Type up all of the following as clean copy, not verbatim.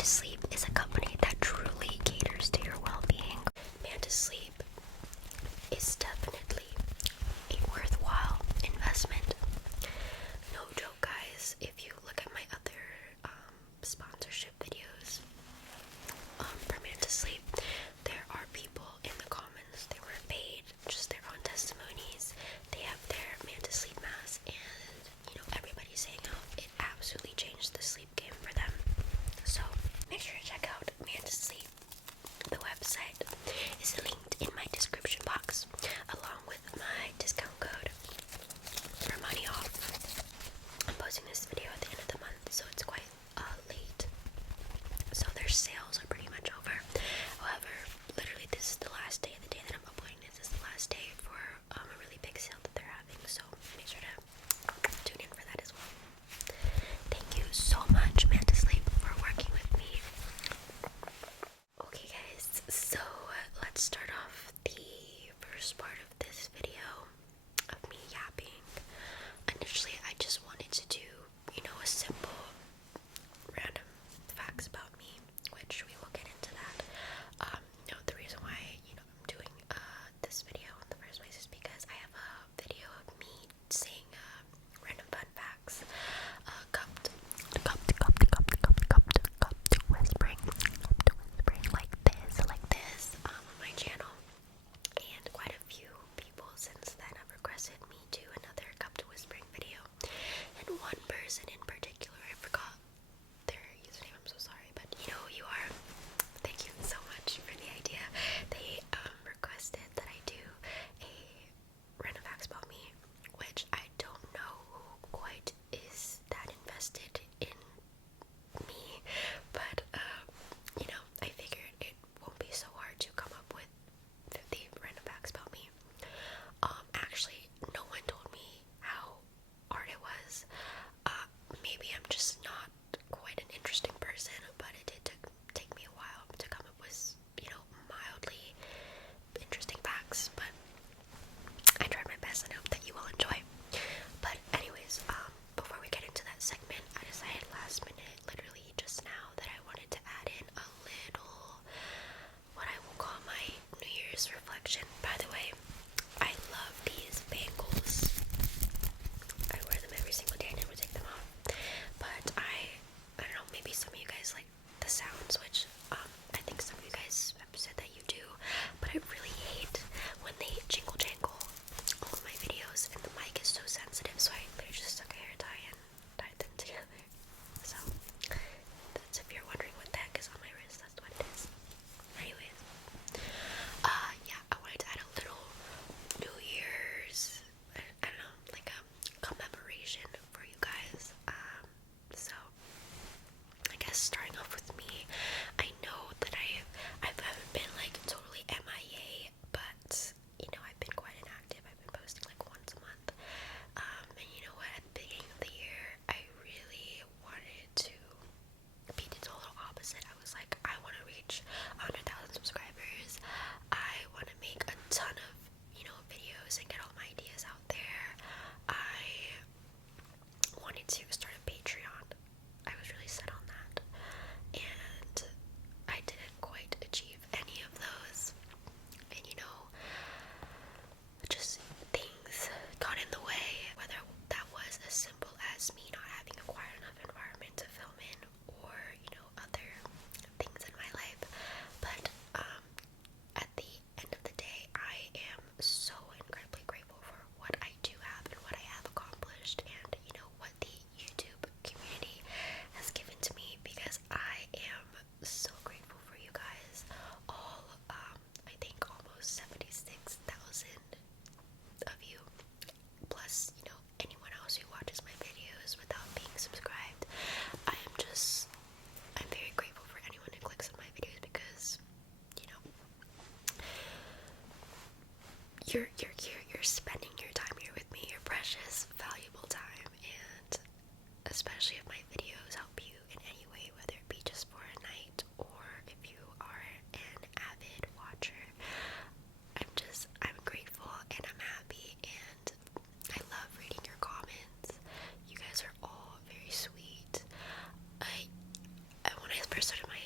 Manta Sleep is a company that truly caters to your well-being. Manta Sleep is definitely a worthwhile investment. No joke, guys. If you look at my other sponsorship videos for Manta Sleep, there are people in the comments. They weren't paid, just their own testimonies. They have their Manta Sleep mask, and everybody's saying how it absolutely changed the sleep game for them. So make sure to check out Manta Sleep. The website is linked in my description box, along with my discount code for money off. I'm posting this video at the end of the month, so it's quite late. So their sales are pretty much over. However, literally this is the last day. The day that I'm uploading this is the last day for a really big sale that they're having. So make sure to tune in for that as well. Thank you so much, Manta Sleep, for working with me. Okay guys, so let's start off the first part of this video of me yapping. Initially, I just wanted to do, a simple random facts about me, which we will get into that. The reason why, I'm doing this video in the first place is because I have a video of me saying random fun facts, cupped whispering like this on my channel, and quite a few people since then have requested me do another cupped whispering video, and one person in particular, I forgot their username, I'm so sorry, but you know who you are. Thank you so much for the idea. They requested that I do a random facts about me, which I don't know who quite is that invested in me, but I figured it won't be so hard to come up with 50 random facts about me. Actually, no one told me how hard it was. Maybe I'm just not quite an interesting person, but it did take me a while to come up with, mildly interesting facts, but I tried my best and I hope that you will enjoy. But anyways, before we get into that segment, I decided last minute, literally just now, that I wanted to add in a little, what I will call my New Year's reflection. By the way, I love these bangles. I wear them every single day. I never take them off. But I don't know, maybe some of you guys like the sounds, which I think some of you guys have said that you do, but I really hate when they jingle jangle all of my videos, and the mic is so sensitive, so I literally just stuck a hair tie and tied them together. So that's, if you're wondering what the heck is on my wrist, that's what it is. Anyways, yeah, I wanted to add a little New Year's, I don't know, like a commemoration for you guys. So I guess starting off with me, I know that I haven't been like totally MIA, but I've been quite inactive. I've been posting like once a month. And you know what? At the beginning of the year, I really wanted to be the total opposite. I was like, I want to reach 100,000 subscribers. I want to make a ton of videos and get all my ideas out there. I wanted to start a Patreon. I was really set on that, and I didn't quite achieve any of those, and just things got in the way, whether that was as simple as me not having a quiet enough environment to film in, or other things in my life. But at the end of the day, I am so incredibly grateful for what I do have and what I have accomplished, and what the YouTube community has given to me, because I am so grateful for you guys all. I think almost 76,000 of you, plus anyone else who watches my videos without being subscribed. I'm very grateful for anyone who clicks on my videos, because you're here, you're spending your time here with me, your precious, valuable time, and especially if my videos help you in any way, whether it be just for a night, or if you are an avid watcher. I'm grateful, and I'm happy, and I love reading your comments. You guys are all very sweet. When I first started my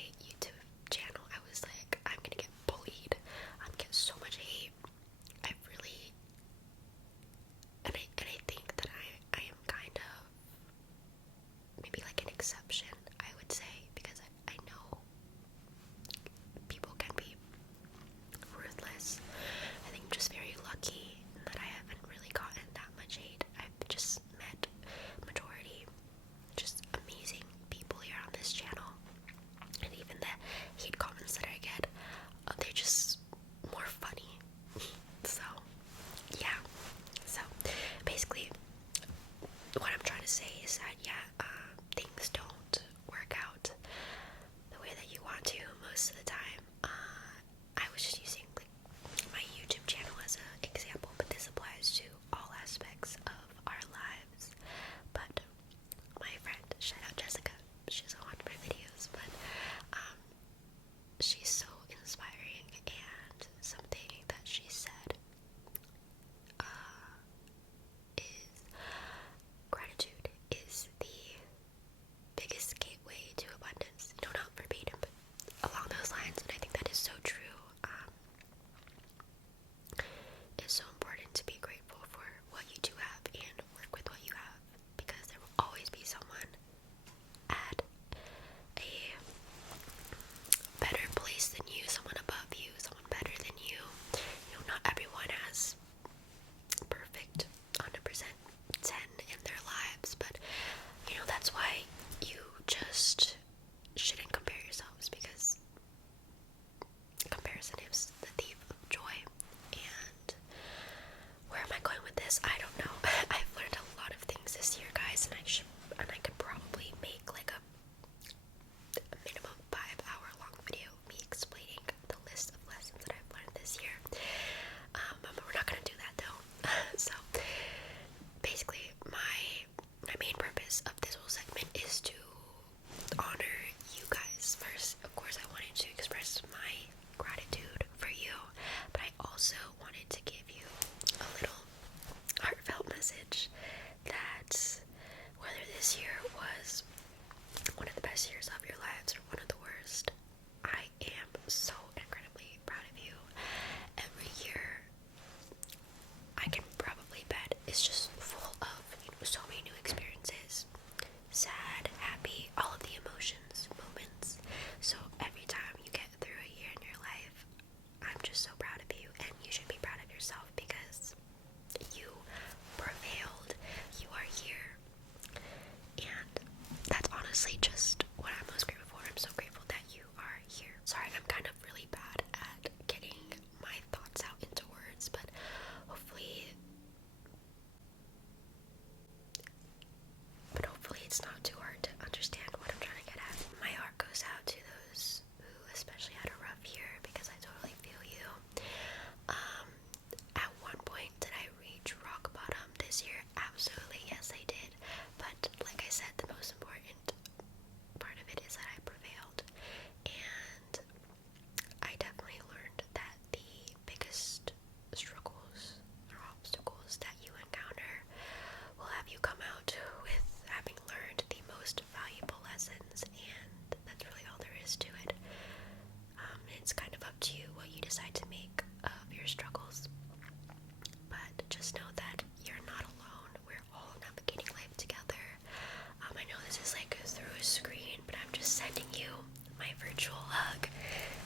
virtual hug.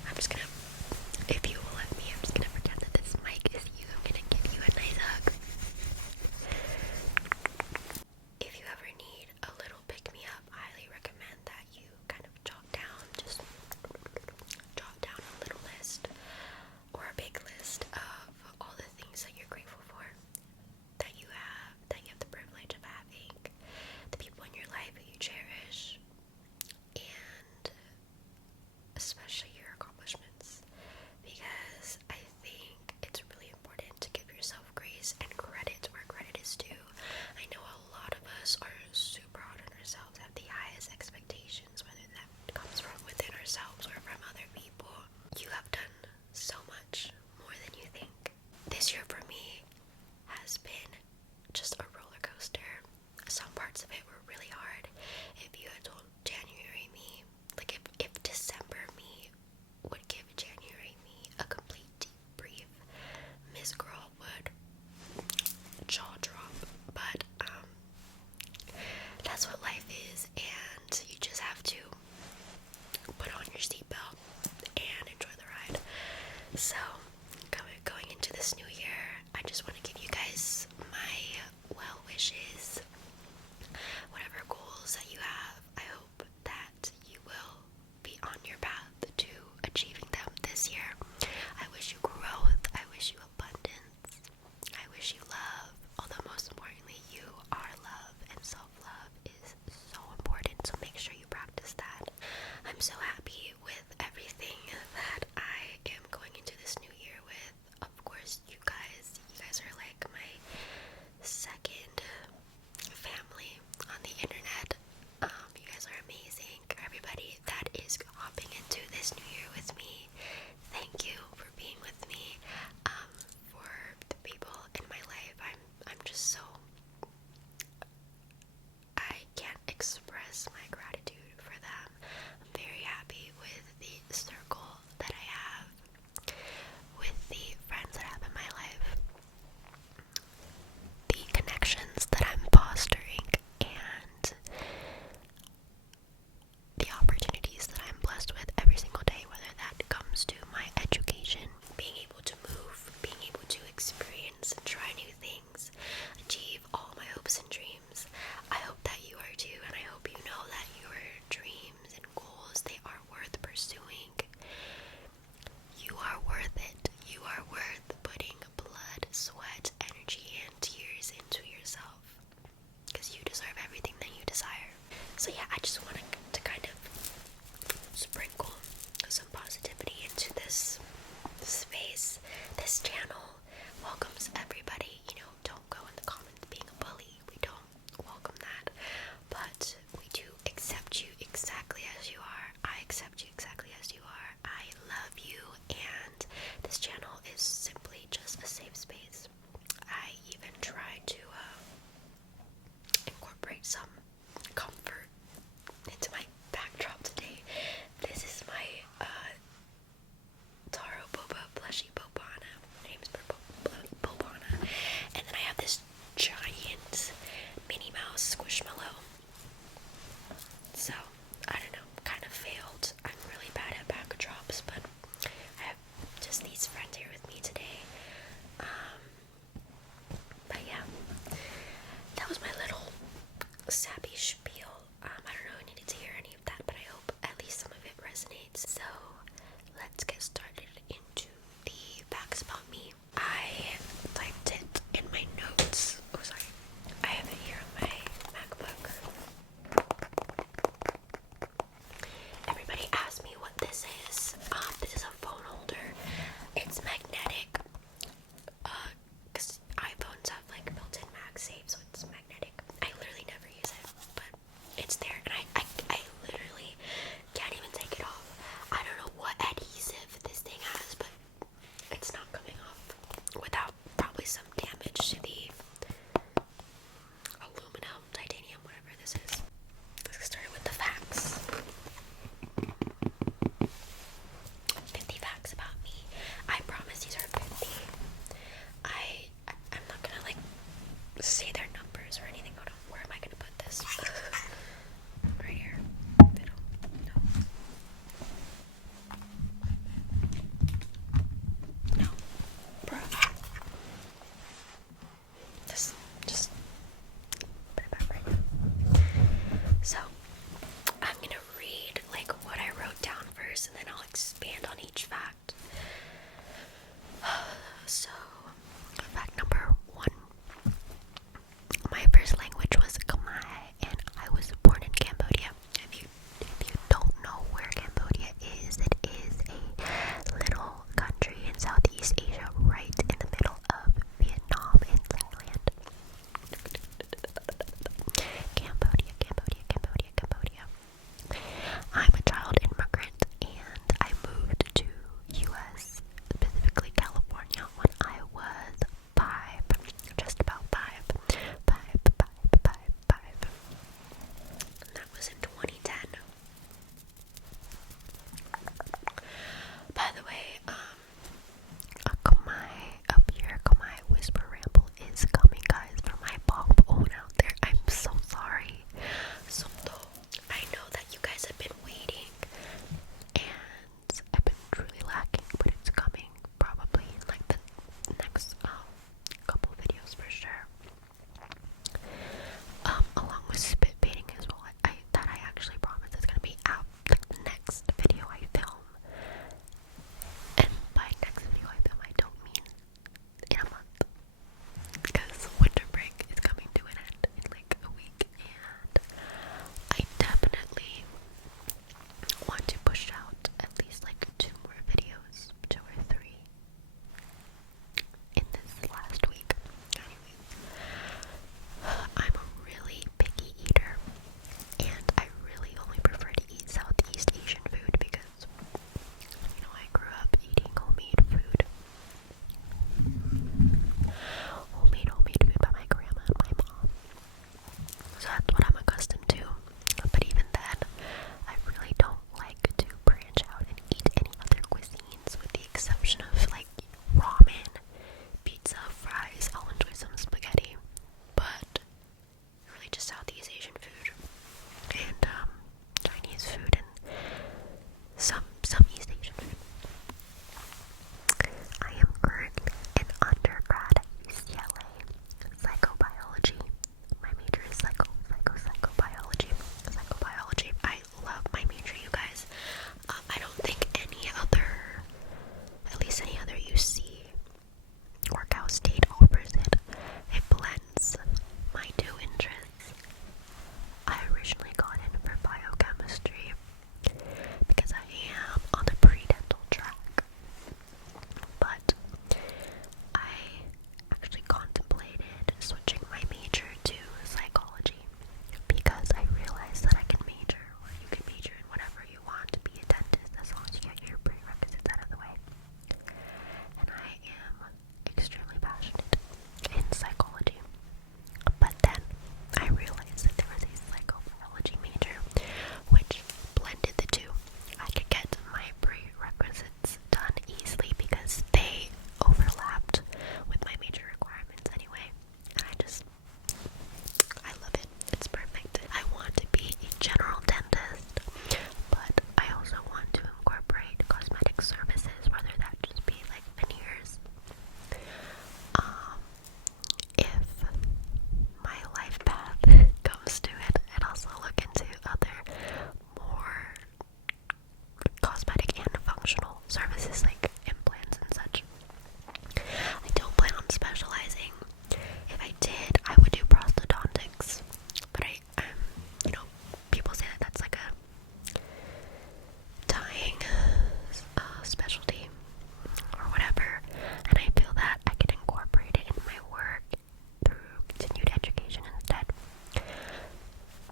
I'm just gonna, if you will let me, I'm just gonna pretend that this mic is you. I'm gonna give you a nice hug. If you ever need a little pick-me-up, I highly recommend that you kind of jot down a little list or a big list of all the things that you're grateful for, that you have the privilege of having, the people in your life who you cherish, and especially your accomplishments. services like implants and such. I don't plan on specializing. If I did, I would do prosthodontics, but you know, people say that that's like a dying specialty or whatever, and I feel that I could incorporate it in my work through continued education instead.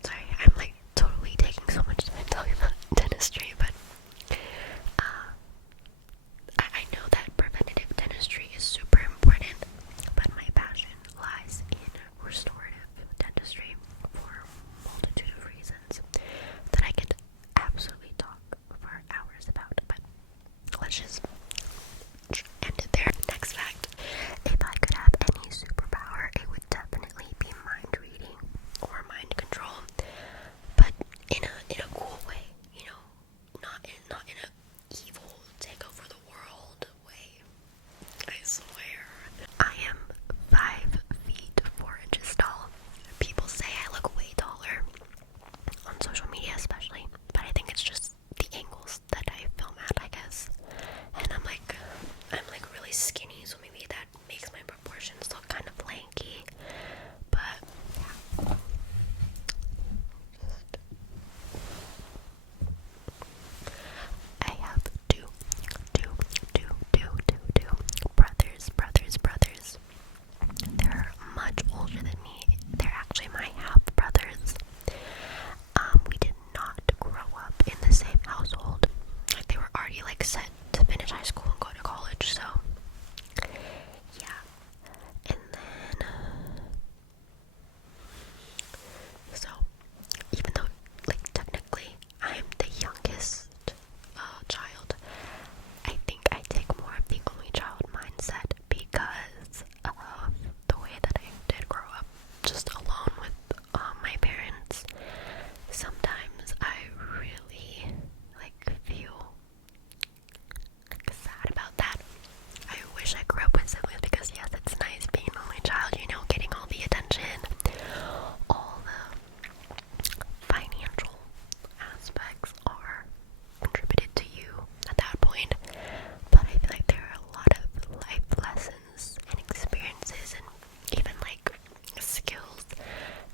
Sorry, I'm like totally taking so much time talking about dentistry, but I know that preventative dentistry is super important, but my passion lies in restorative dentistry for a multitude of reasons that I could absolutely talk for hours about, but let's just end it there. Next fact: if I could have any superpower, it would definitely be mind reading or mind control, but in a cool way, you know, not in a evil take over the world way. I swear. I am 5 feet 4 inches tall. People say I look way taller on social media, especially, but I think it's just the angles that I film at, I guess. And I'm like really skinny, so maybe that makes my proportions look kind of lanky. But yeah. I have two brothers. They're much older than me. They're actually my half brothers. We did not grow up in the same household. Like, they were already like set to finish high school and go to college, so yeah. And then so even though like technically I'm the youngest child, I think I take more of the only child mindset because of the way that I did grow up just alone with my parents. Sometimes I really feel sad about that. I wish I grew up with siblings because yes, it's nice being an only child, you know, getting all the attention, all the financial aspects are contributed to you at that point, but I feel like there are a lot of life lessons and experiences and even like skills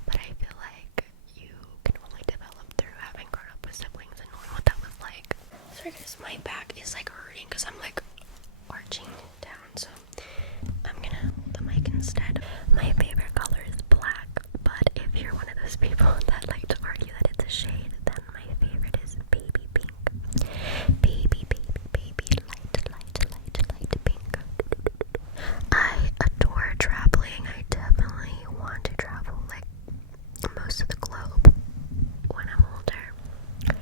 that I feel like you can only develop through having grown up with siblings and knowing what that was like. Sorry guys, my back is like hurting because I'm like arching down, so I'm gonna hold the mic instead. My favorite color is black, but if you're one of those people that like to argue that it's a shade, then my favorite is baby pink. Baby light pink. I adore traveling. I definitely want to travel like most of the globe when I'm older,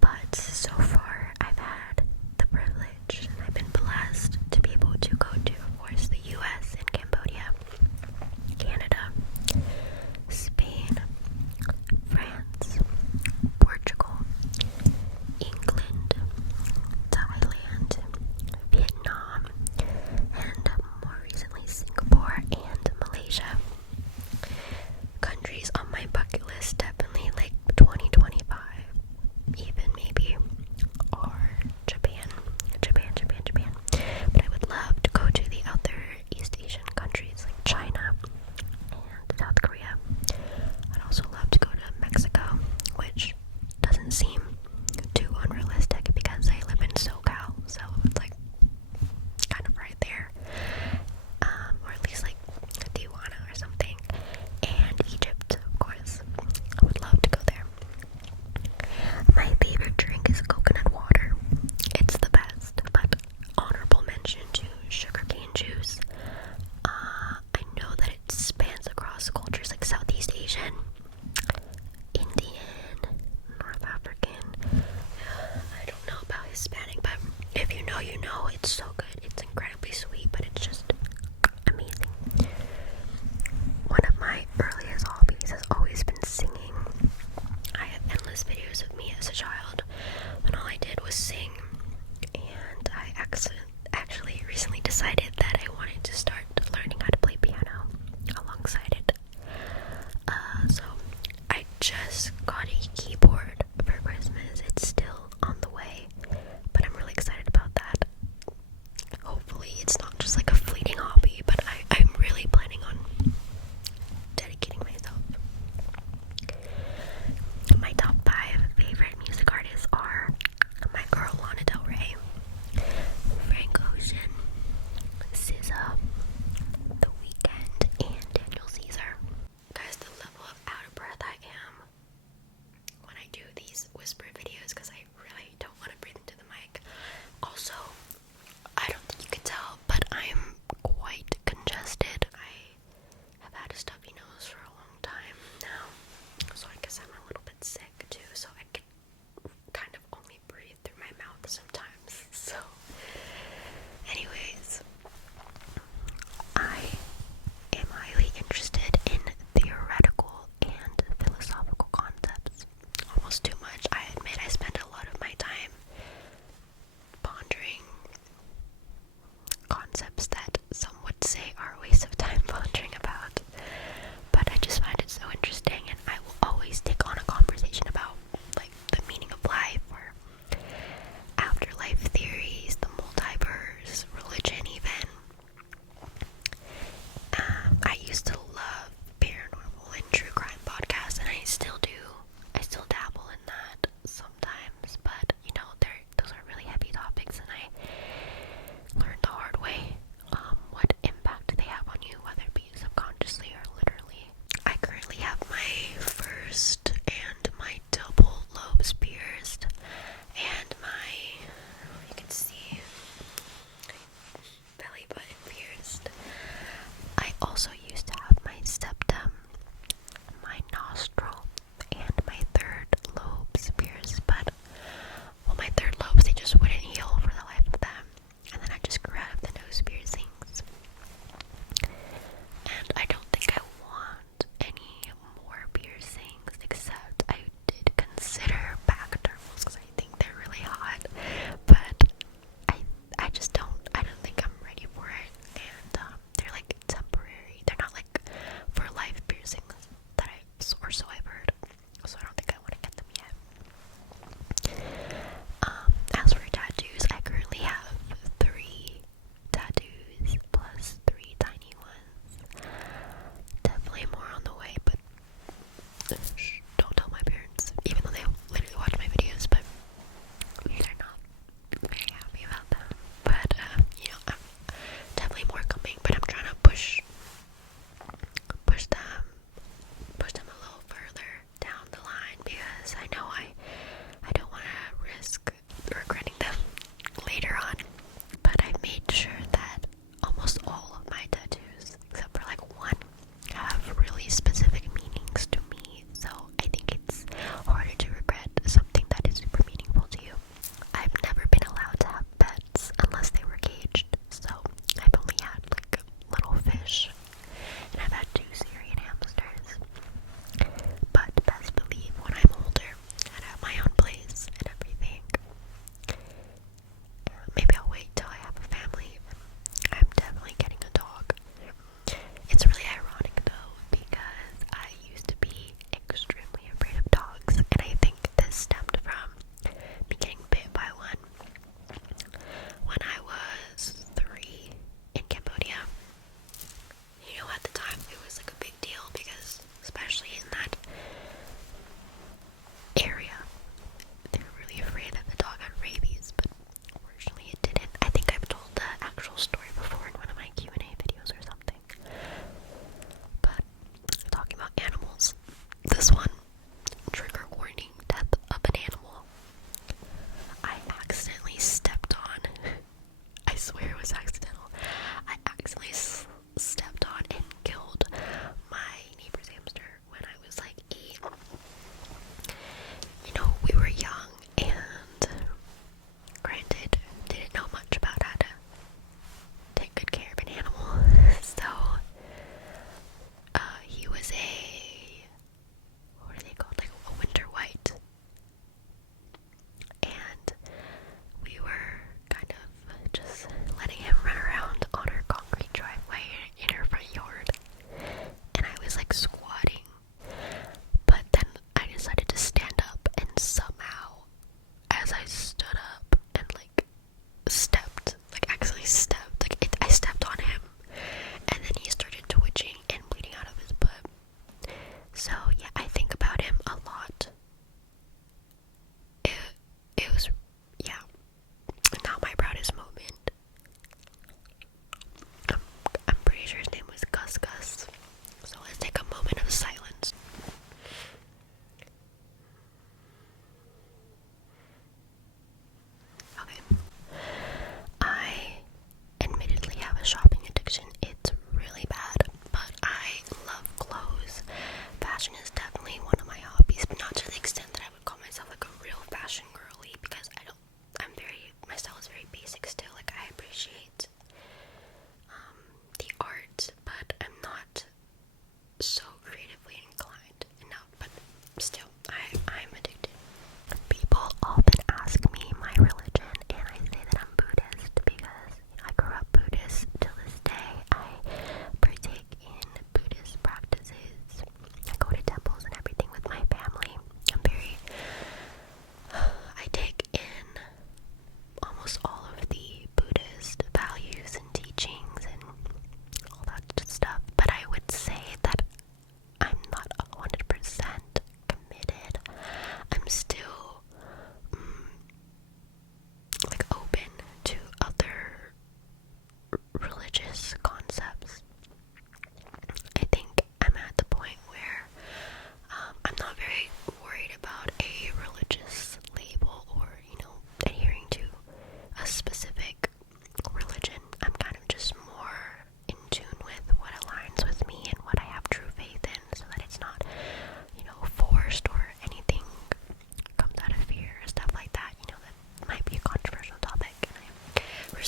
but so far I've had the privilege and I've been blessed to be able to go to, of course, the US and Cambodia, Canada, Spain, France, Portugal, England, Thailand, Vietnam, and more recently Singapore and Malaysia. Countries on my bucket list definitely like 2025, even maybe, are Japan. But I would love to go to the other East Asian countries like China and South Korea. I'd also love to go to Mexico, which doesn't seem too unrealistic because I live in SoCal, so it's like kind of right there, or at least like Tijuana or something. And Egypt, of course. I would love to go there. My favorite drink is coconut water. It's the best, but honorable mention to sugarcane juice. I know that it spans across cultures like Southeast Asian, Indian, North African. I don't know about Hispanic, but if you know, you know. It's so good. It's incredibly sweet, but it's just amazing. One of my earliest hobbies has always been singing. I have endless videos of me as a child when all I did was sing, and I actually recently decided that I wanted to start learning how to play piano alongside it. So I just got a keyboard for Christmas. It's still on the way, but I'm really excited about that.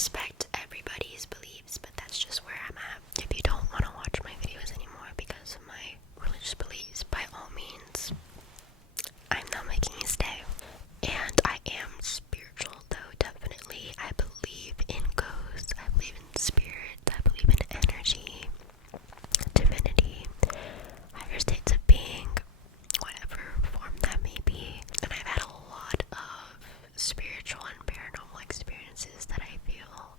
respect everybody's beliefs, but that's just where I'm at. If you don't want to watch my videos anymore because of my religious beliefs, by all means, I'm not making you stay. And I am spiritual though, definitely. I believe in ghosts, I believe in spirits, I believe in energy, divinity, higher states of being, whatever form that may be. And I've had a lot of spiritual and paranormal experiences that I feel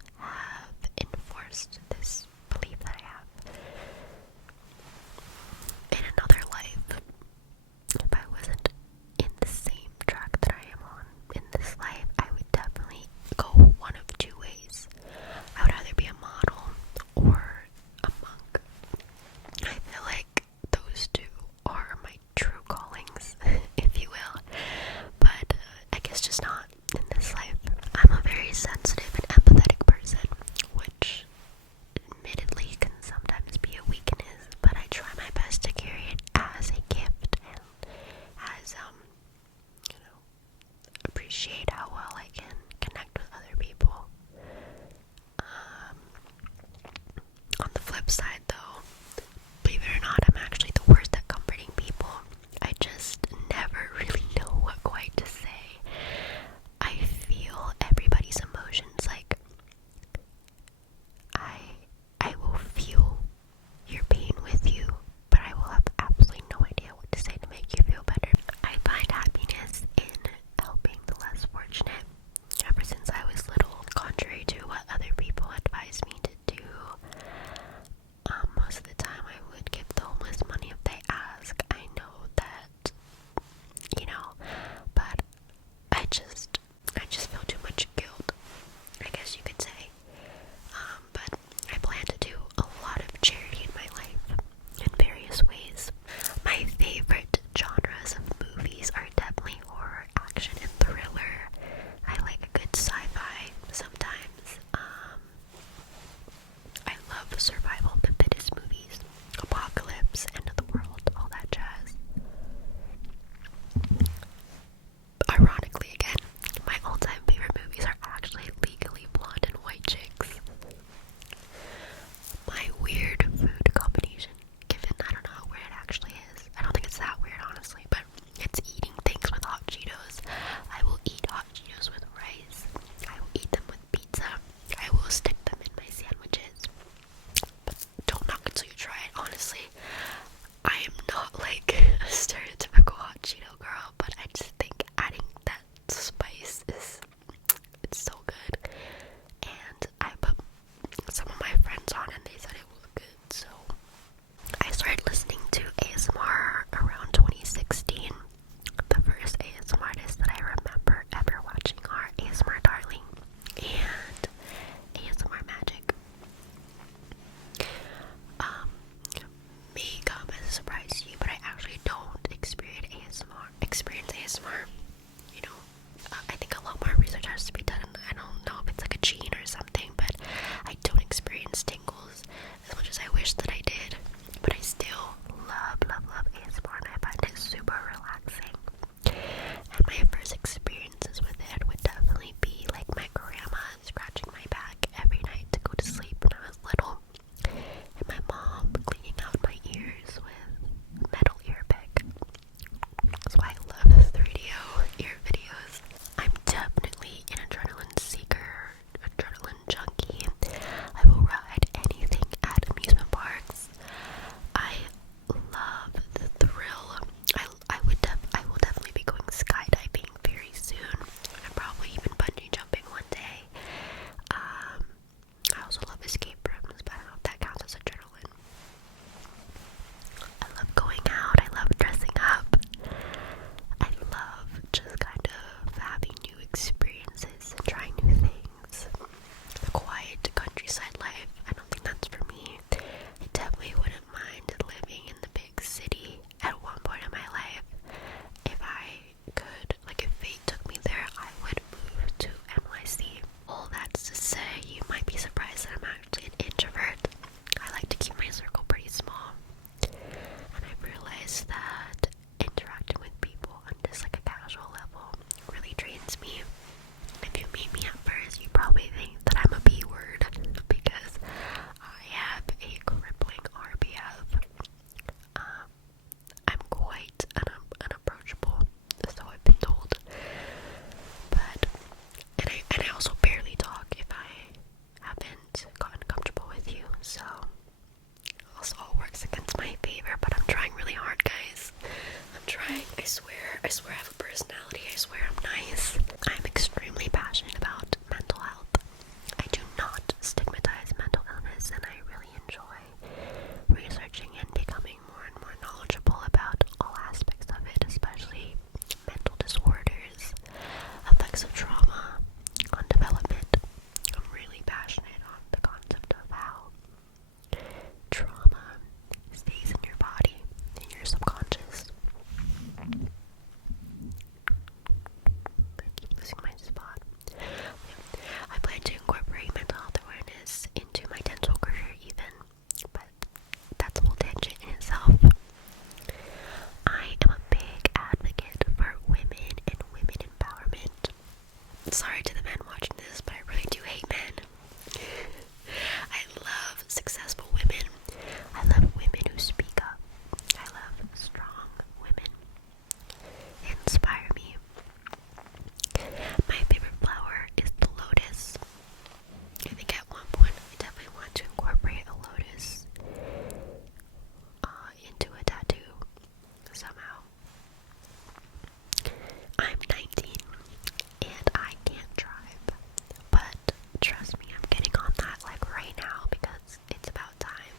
trust me, I'm getting on that like right now because it's about time.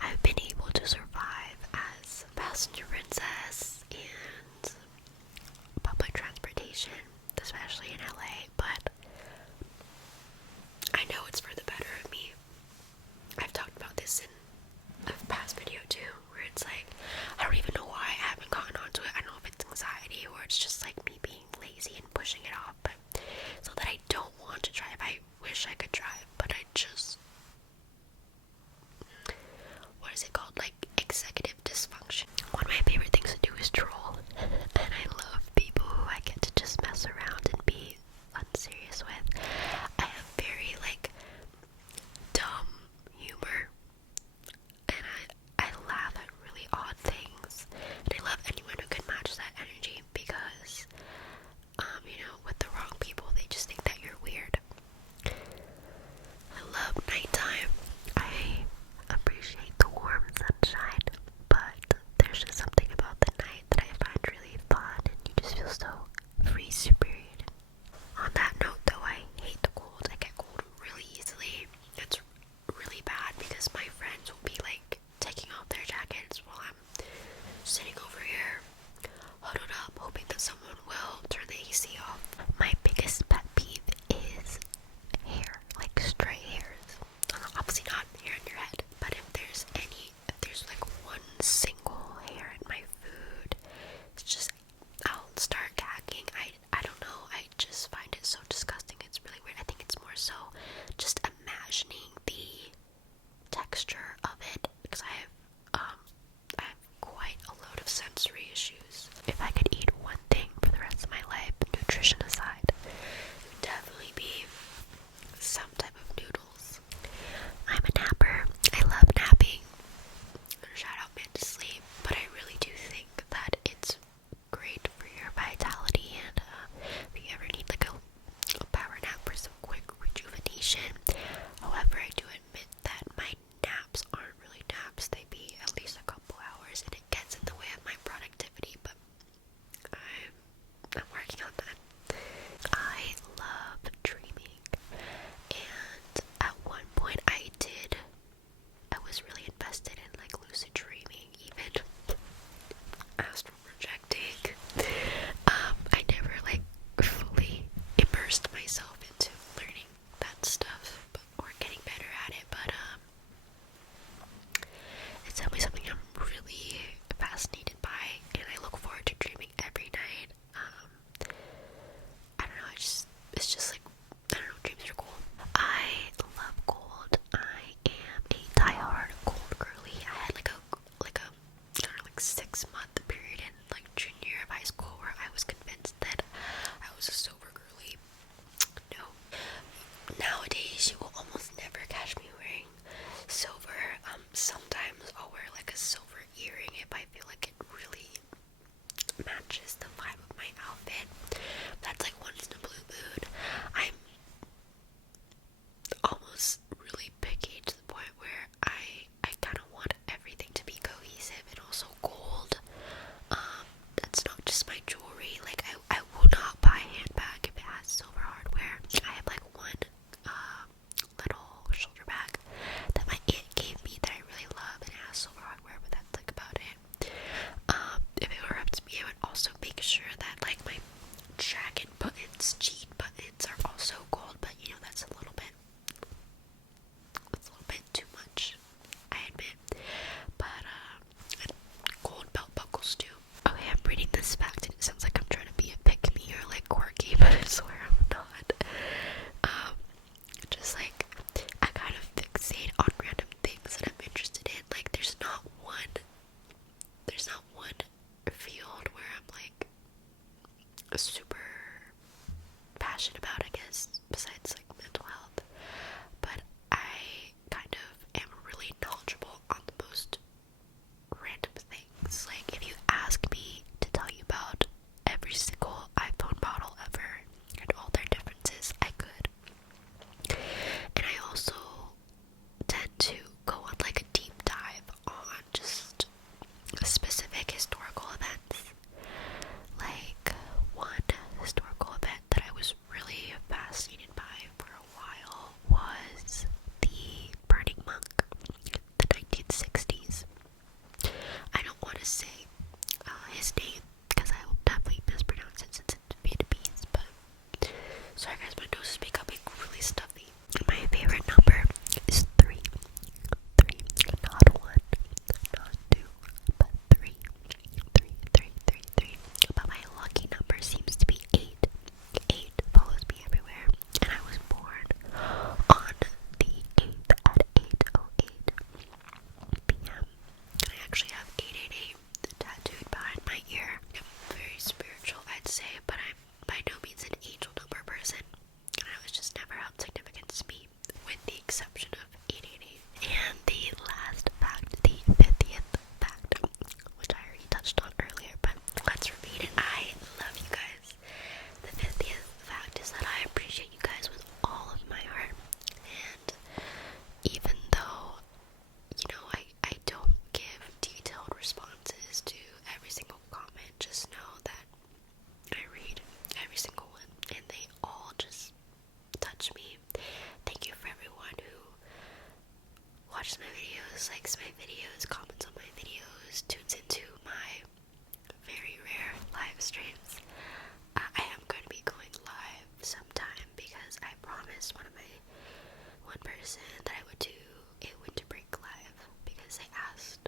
I've been able to survive as a passenger princess and public transportation, especially in LA, but I know it's for the better of me. I've talked about this in a past video too, where it's like, I don't even know why I haven't gotten onto it. I don't know if it's anxiety or it's just like me being lazy and pushing it off, but so that I don't want to drive. I wish I could drive, but I just, what is it called, like executive dysfunction. One of my favorite things to do is troll, and I love people who I get to just mess around and be unserious with. I have very like dumb humor, and I laugh at really odd things, and I love anyone who can match that energy because you know, with the wrong people they just think that you're weird. I love nighttime. I appreciate the warm sunshine, but there's just something about the night that I find really fun, and you just feel so free spirited. On that note though, I hate the cold. I get cold really easily. It's really bad because my friends will be like taking off their jackets while I'm sitting over here huddled up hoping that someone will turn the AC off. My biggest pet peeve is hair, like stray hairs. Obviously not hair in your head, but if there's like one single hair in my food, it's just, I'll start gagging. I don't know, I just find it so disgusting. It's really weird. I think it's more so just imagining the texture of it, because I have quite a load of sensory issues. If I could eat one thing for the rest of my life, nutrition aside, it would definitely be some type of noodles. I'm a napper. I love napping. Shout out Manta sleep, but I really do think that it's great for your vitality, and if you ever need like a power nap for some quick rejuvenation. However, I do admit that my naps aren't really naps. They be at least a couple hours, and it gets in the way of my productivity, but I'm working on that. I love dreaming, and at one point I was really invested in like lucid dreaming, even astral projecting. I never like fully immersed myself into learning that stuff, or getting better at it, but it's definitely something I'm really fascinated by, and I look forward to dreaming every night. I don't know, it's just like, I don't know, dreams are cool. I love cold. I am a diehard cold girly. I had like a I don't know, like 6-month period in like junior year of high school where I was convinced that I was a sober girly. No. Nowadays you will almost never catch me wearing silver. Sometimes I'll wear like a silver earring if I feel like it really matches the vibe of my outfit. That's like once in a blue moon. I'm almost really picky to the point where I kind of want everything to be cohesive and also gold. That's not just my jewelry. Like I will not buy a handbag if it has silver hardware. I have like one little shoulder bag that my aunt gave me that I really love, and it has silver hardware, but that's like about it. If it were up to me, I would also make sure that like my jacket buttons, jean buttons are also gold, but you know, that's a little bit too much, I admit. But and gold belt buckles too. Okay, I'm reading this fact and it sounds like I'm trying to be a pick-me or like quirky, but I swear I'm not. Just like, I kind of fixate on random things that I'm interested in. Like there's not one field where I'm like super passionate about, I guess, besides like mental health. But I kind of am really knowledgeable on the most random things. Like if you ask me to tell you about every single iPhone model ever and all their differences, I could. And I also tend to go on like a deep dive on just specific historical events. Like one watches my videos, likes my videos, comments on my videos, tunes into my very rare live streams. I am going to be going live sometime because I promised one person that I would do a winter break live because they asked